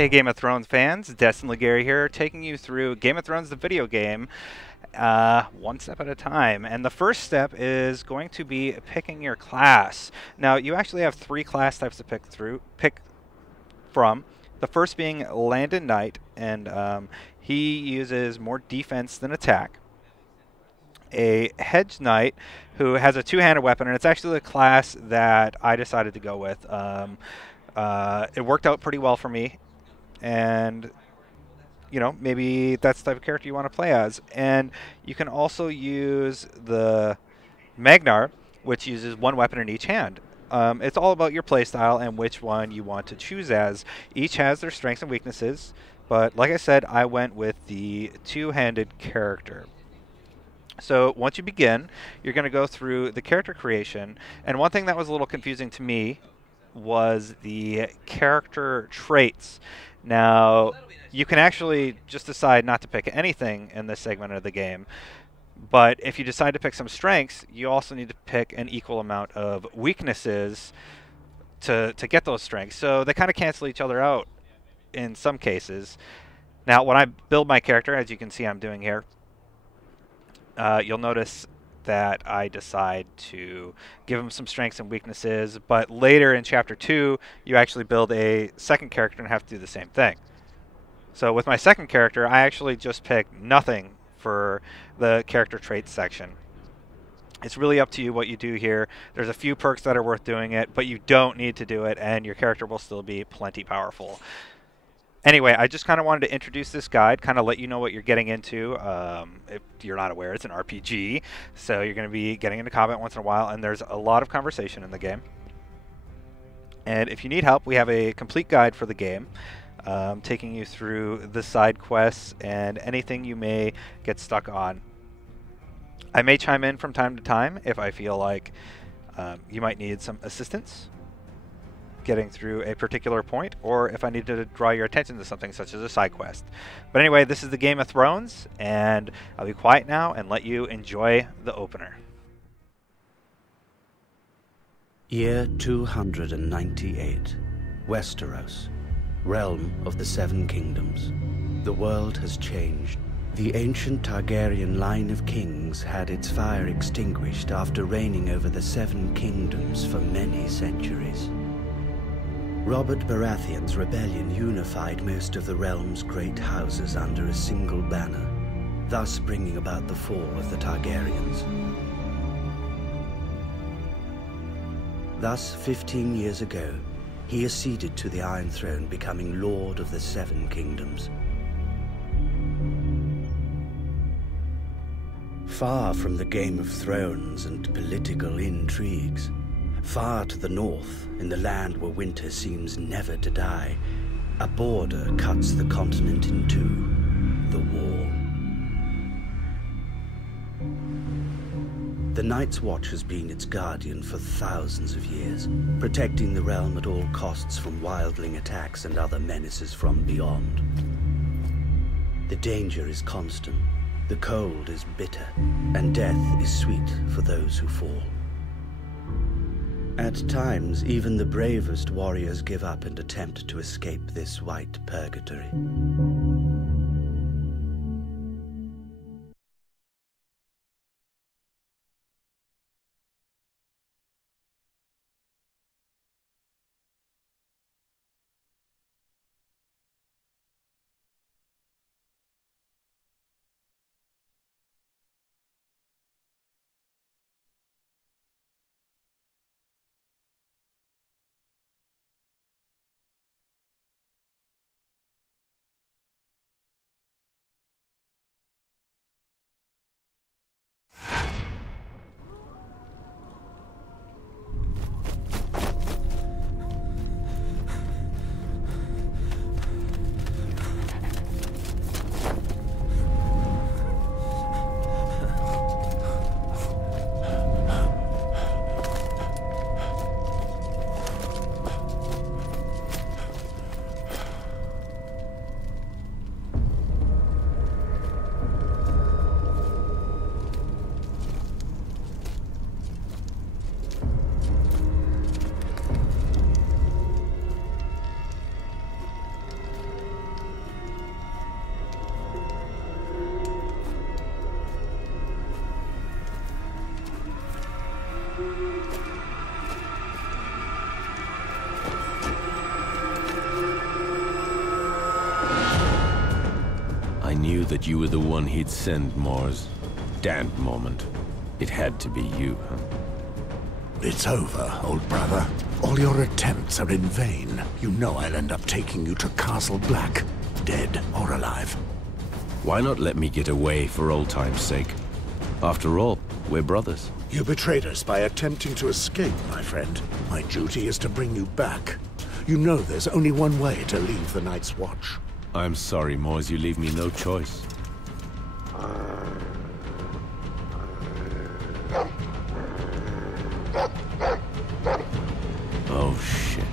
Hey Game of Thrones fans, Destin Legarie here, taking you through Game of Thrones, the video game, one step at a time. And the first step is going to be picking your class. Now, you actually have three class types to pick from. The first being Landed Knight, and he uses more defense than attack. A Hedge Knight, who has a two-handed weapon, and it's actually the class that I decided to go with. It worked out pretty well for me, and maybe that's the type of character you want to play as. And you can also use the Magnar, which uses one weapon in each hand. It's all about your playstyle and which one you want to choose as. Each has their strengths and weaknesses, but like I said, I went with the two-handed character. So once you begin, you're going to go through the character creation, and one thing that was a little confusing to me was the character traits. Now, you can actually just decide not to pick anything in this segment of the game, but if you decide to pick some strengths, you also need to pick an equal amount of weaknesses to get those strengths. So they kind of cancel each other out in some cases. Now, when I build my character, as you can see I'm doing here, you'll notice that I decide to give him some strengths and weaknesses, but later in Chapter 2, you actually build a second character and have to do the same thing. So with my second character, I actually just pick nothing for the character traits section. It's really up to you what you do here. There's a few perks that are worth doing it, but you don't need to do it, and your character will still be plenty powerful. Anyway, I just kind of wanted to introduce this guide, kind of let you know what you're getting into. If you're not aware, it's an RPG, so you're going to be getting into combat once in a while, and there's a lot of conversation in the game. And if you need help, we have a complete guide for the game, taking you through the side quests and anything you may get stuck on. I may chime in from time to time if I feel like you might need some assistance getting through a particular point, or if I need to draw your attention to something such as a side quest. But anyway, this is the Game of Thrones, and I'll be quiet now and let you enjoy the opener. Year 298, Westeros, realm of the Seven Kingdoms. The world has changed. The ancient Targaryen line of kings had its fire extinguished after reigning over the Seven Kingdoms for many centuries. Robert Baratheon's rebellion unified most of the realm's great houses under a single banner, thus bringing about the fall of the Targaryens. Thus, 15 years ago, he acceded to the Iron Throne, becoming Lord of the Seven Kingdoms. Far from the Game of Thrones and political intrigues, far to the north, in the land where winter seems never to die, a border cuts the continent in two, the Wall. The Night's Watch has been its guardian for thousands of years, protecting the realm at all costs from wildling attacks and other menaces from beyond. The danger is constant, the cold is bitter, and death is sweet for those who fall. At times, even the bravest warriors give up and attempt to escape this white purgatory. knew that you were the one he'd send, Mors. Damned Mormont. It had to be you, huh? It's over, old brother. All your attempts are in vain. You know I'll end up taking you to Castle Black, dead or alive. Why not let me get away for old time's sake? After all, we're brothers. You betrayed us by attempting to escape, my friend. My duty is to bring you back. You know there's only one way to leave the Night's Watch. I'm sorry, Mors, you leave me no choice. Oh, shit.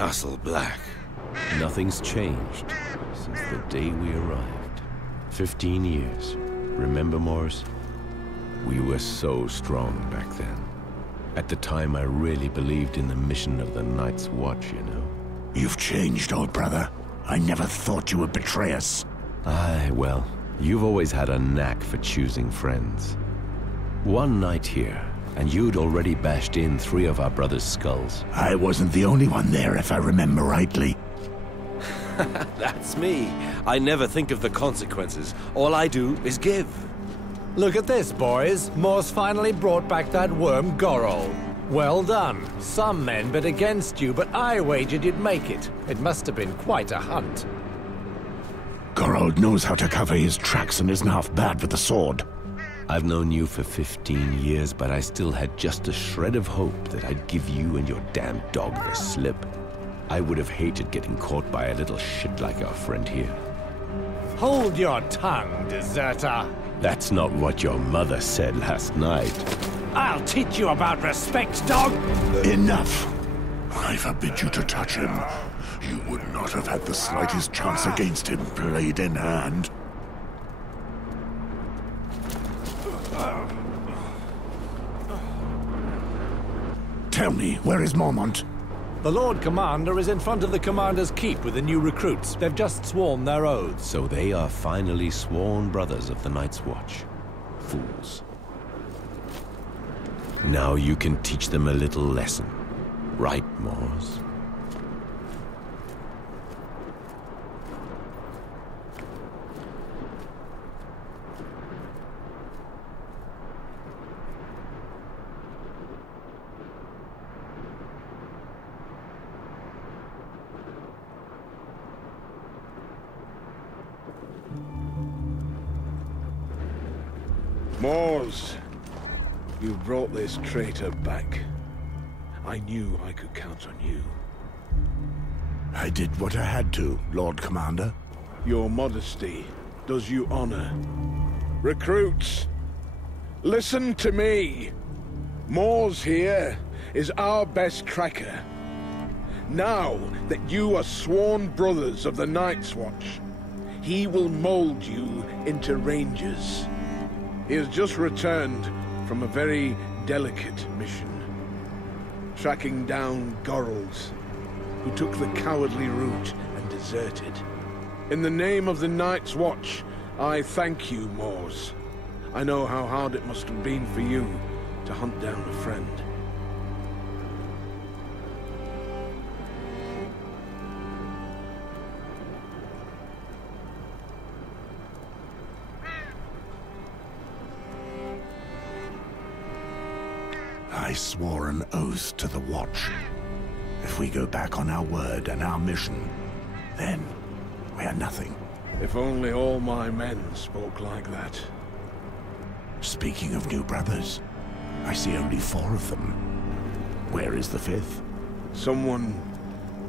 Castle Black. Nothing's changed since the day we arrived. 15 years. Remember, Morris? We were so strong back then. At the time, I really believed in the mission of the Night's Watch, you know. You've changed, old brother. I never thought you would betray us. Aye, well, you've always had a knack for choosing friends. One night here, and you'd already bashed in 3 of our brothers' skulls. I wasn't the only one there, if I remember rightly. That's me. I never think of the consequences. All I do is give. Look at this, boys. Morse finally brought back that worm Gorol. Well done. Some men bet against you, but I wagered you'd make it. It must have been quite a hunt. Gorold knows how to cover his tracks and isn't half bad with the sword. I've known you for 15 years, but I still had just a shred of hope that I'd give you and your damn dog the slip. I would have hated getting caught by a little shit like our friend here. Hold your tongue, deserter. That's not what your mother said last night. I'll teach you about respect, dog! Enough! I forbid you to touch him. You would not have had the slightest chance against him, blade in hand. Tell me, where is Mormont? The Lord Commander is in front of the Commander's Keep with the new recruits. They've just sworn their oaths. So they are finally sworn brothers of the Night's Watch. Fools. Now you can teach them a little lesson. Right, Morse? Mors, you've brought this traitor back. I knew I could count on you. I did what I had to, Lord Commander. Your modesty does you honor. Recruits, listen to me. Mors here is our best tracker. Now that you are sworn brothers of the Night's Watch, he will mold you into rangers. He has just returned from a very delicate mission, tracking down Gorals, who took the cowardly route and deserted. In the name of the Night's Watch, I thank you, Mors. I know how hard it must have been for you to hunt down a friend. I swore an oath to the Watch. If we go back on our word and our mission, then we are nothing. If only all my men spoke like that. Speaking of new brothers, I see only 4 of them. Where is the 5th? Someone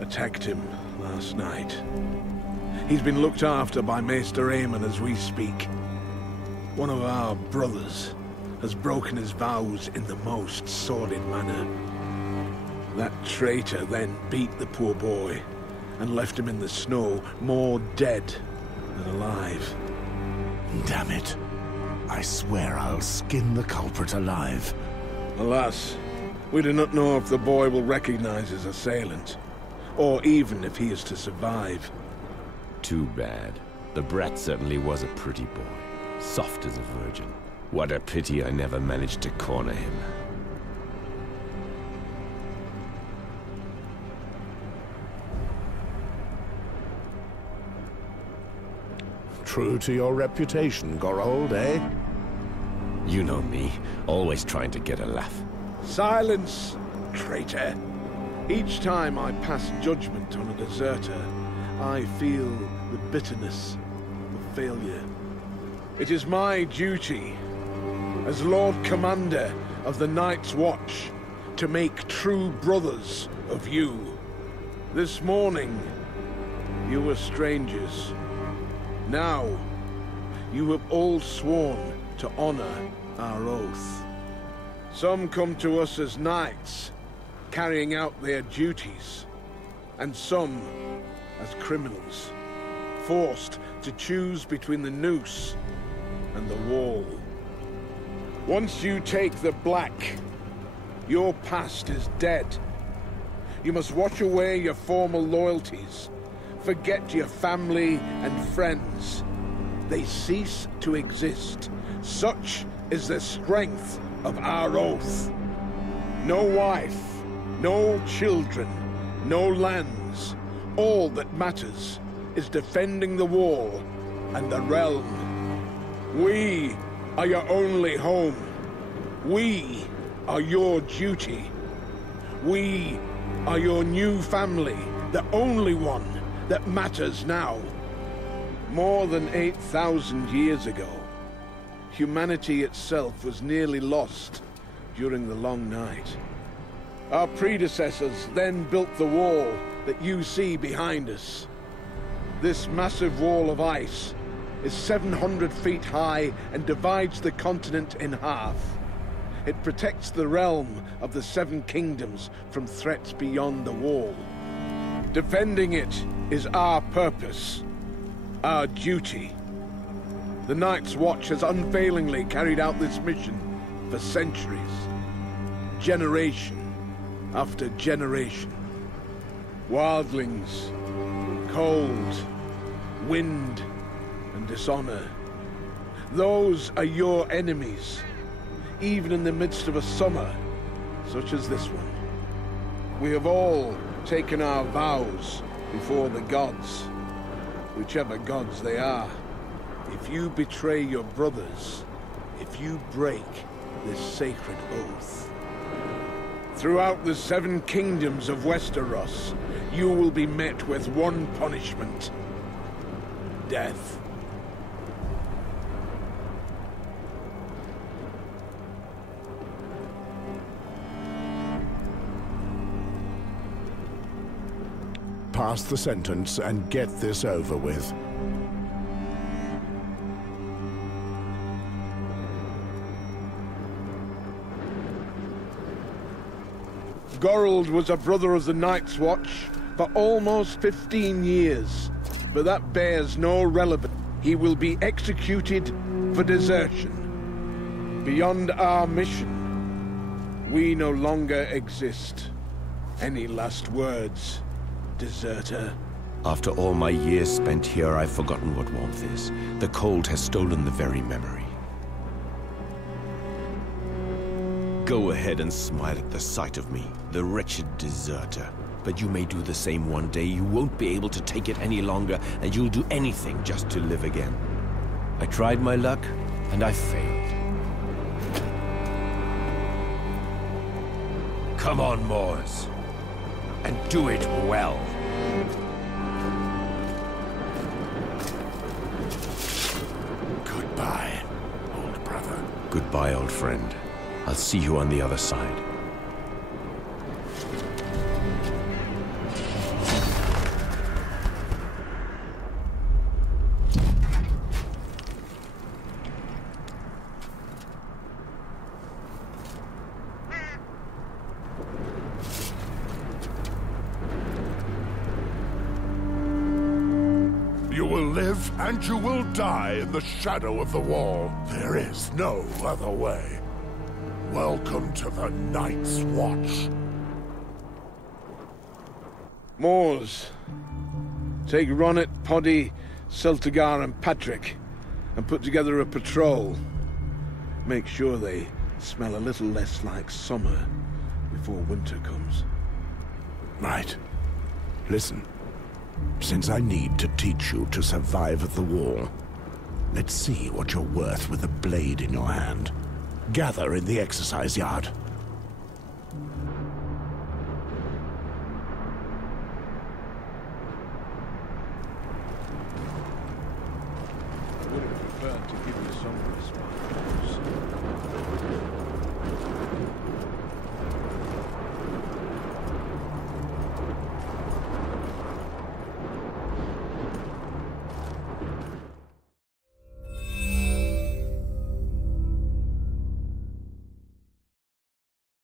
attacked him last night. He's been looked after by Maester Aemon as we speak. One of our brothers has broken his vows in the most sordid manner. That traitor then beat the poor boy and left him in the snow, more dead than alive. Damn it. I swear I'll skin the culprit alive. Alas, we do not know if the boy will recognize his assailant, or even if he is to survive. Too bad. The brat certainly was a pretty boy, soft as a virgin. What a pity I never managed to corner him. True to your reputation, Gorold, eh? You know me, always trying to get a laugh. Silence, traitor. Each time I pass judgment on a deserter, I feel the bitterness of failure. It is my duty, as Lord Commander of the Night's Watch, to make true brothers of you. This morning, you were strangers. Now, you have all sworn to honor our oath. Some come to us as knights, carrying out their duties, and some as criminals, forced to choose between the noose and the wall. Once you take the black, your past is dead. You must wash away your former loyalties, forget your family and friends. They cease to exist. Such is the strength of our oath. No wife, no children, no lands. All that matters is defending the wall and the realm. We are your only home. We are your duty. We are your new family, the only one that matters now. More than 8,000 years ago, humanity itself was nearly lost during the long night. Our predecessors then built the wall that you see behind us. This massive wall of ice is 700 feet high and divides the continent in half. It protects the realm of the Seven Kingdoms from threats beyond the wall. Defending it is our purpose, our duty. The Night's Watch has unfailingly carried out this mission for centuries, generation after generation. Wildlings, cold, wind, and dishonor. Those are your enemies, even in the midst of a summer such as this one. We have all taken our vows before the gods, whichever gods they are. If you betray your brothers, if you break this sacred oath, throughout the Seven Kingdoms of Westeros, you will be met with one punishment: death. Pass the sentence and get this over with. Gorold was a brother of the Night's Watch for almost 15 years, but that bears no relevance. He will be executed for desertion. Beyond our mission, we no longer exist. Any last words, deserter? After all my years spent here, I've forgotten what warmth is. The cold has stolen the very memory. Go ahead and smile at the sight of me, the wretched deserter. But you may do the same one day. You won't be able to take it any longer, and you'll do anything just to live again. I tried my luck, and I failed. Come on, Moors, and do it well. Goodbye, old brother. Goodbye, old friend. I'll see you on the other side. You will live and you will die in the shadow of the wall. There is no other way. Welcome to the Night's Watch. Moors, take Ronnet, Poddy, Celtigar and Patrick and put together a patrol. Make sure they smell a little less like summer before winter comes. Right. Listen. Since I need to teach you to survive at the wall, let's see what you're worth with a blade in your hand. Gather in the exercise yard. I would have preferred to give you some respect.